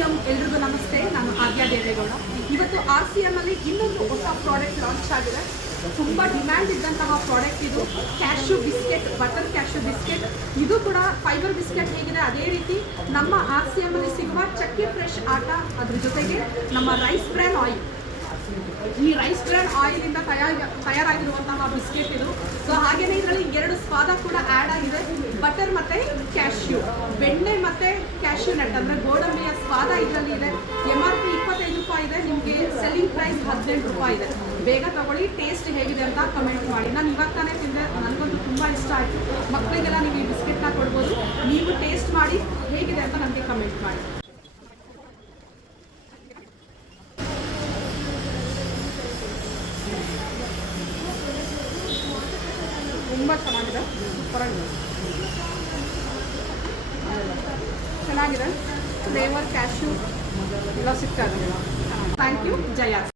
RCM ಎಲ್ರಿಗೂ ನಮಸ್ತೆ. ನಾನು ಆದ್ಯ ದೇವೇಗೌಡ. ಇವತ್ತು RCM ಅಲ್ಲಿ ಇನ್ನೊಂದು ಹೊಸ ಪ್ರಾಡಕ್ಟ್ ಲಾಂಚ್ ಆಗಿದೆ. ತುಂಬ ಡಿಮ್ಯಾಂಡ್ ಇದ್ದಂತಹ ಪ್ರಾಡಕ್ಟ್ ಇದು. Cashew biscuit, butter cashew biscuit. ಇದು ಕೂಡ ಫೈಬರ್ ಬಿಸ್ಕೆಟ್ ಹೇಗಿದೆ ಅದೇ ರೀತಿ ನಮ್ಮ RCM ಅಲ್ಲಿ ಸಿಗುವ ಚಕ್ಕೆ ಫ್ರೆಶ್ ಆಟ, ಅದ್ರ ಜೊತೆಗೆ ನಮ್ಮ ರೈಸ್ ಬ್ರ್ಯಾನ್ ಆಯಿಲ್. ಈ ರೈಸ್ ಬ್ರ್ಯಾನ್ ಆಯಿಲ್ ಇಂದ ತಯಾರಾಗಿರುವಂತಹ ಬಿಸ್ಕೆಟ್ ಇದು. ಸೊ ಹಾಗೇನೆ ಇದರಲ್ಲಿ 2 ಸ್ವಾದ ಕೂಡ ಆ್ಯಡ್ ಆಗಿದೆ. ಬಟರ್ ಮತ್ತೆ ಕ್ಯಾಶ್ಯೂ, ಬೆಣ್ಣೆ ಮತ್ತೆ ಕ್ಯಾಶ್ಯೂ ನಟ್ ಅಂದ್ರೆ ಗೋಡಂಬಿಯ ಸ್ವಾದ ಇದರಲ್ಲಿ ಇದೆ. MRP 25 ರೂಪಾಯಿ ಇದೆ, ನಿಮಗೆ ಸೆಲ್ಲಿಂಗ್ ಪ್ರೈಸ್ 18 ರೂಪಾಯಿ ಇದೆ. ಬೇಗ ತಗೊಳ್ಳಿ. ಟೇಸ್ಟ್ ಹೇಗಿದೆ ಅಂತ ಕಮೆಂಟ್ ಮಾಡಿ. ನಾನು ಇವಾಗ ತಾನೇ ತಿಂದೆ, ನನಗಂತೂ ತುಂಬ ಇಷ್ಟ ಆಯಿತು. ಮಕ್ಕಳಿಗೆಲ್ಲ ನೀವು ಈ ಬಿಸ್ಕೆಟ್ನ ಕೊಡ್ಬೋದು. ನೀವು ಟೇಸ್ಟ್ ಮಾಡಿ ಹೇಗಿದೆ ಅಂತ ನನಗೆ ಕಮೆಂಟ್ ಮಾಡಿ. ತುಂಬ ಚೆನ್ನಾಗಿದೆ, ಸೂಪರಾಗಿದೆ, ಚೆನ್ನಾಗಿದೆ. ಫ್ಲೇವರ್ ಕ್ಯಾಶ್ಯೂ ಎಲ್ಲ ಸಿಗ್ತಾ ಇದೆ. Thank you. ಜಯ.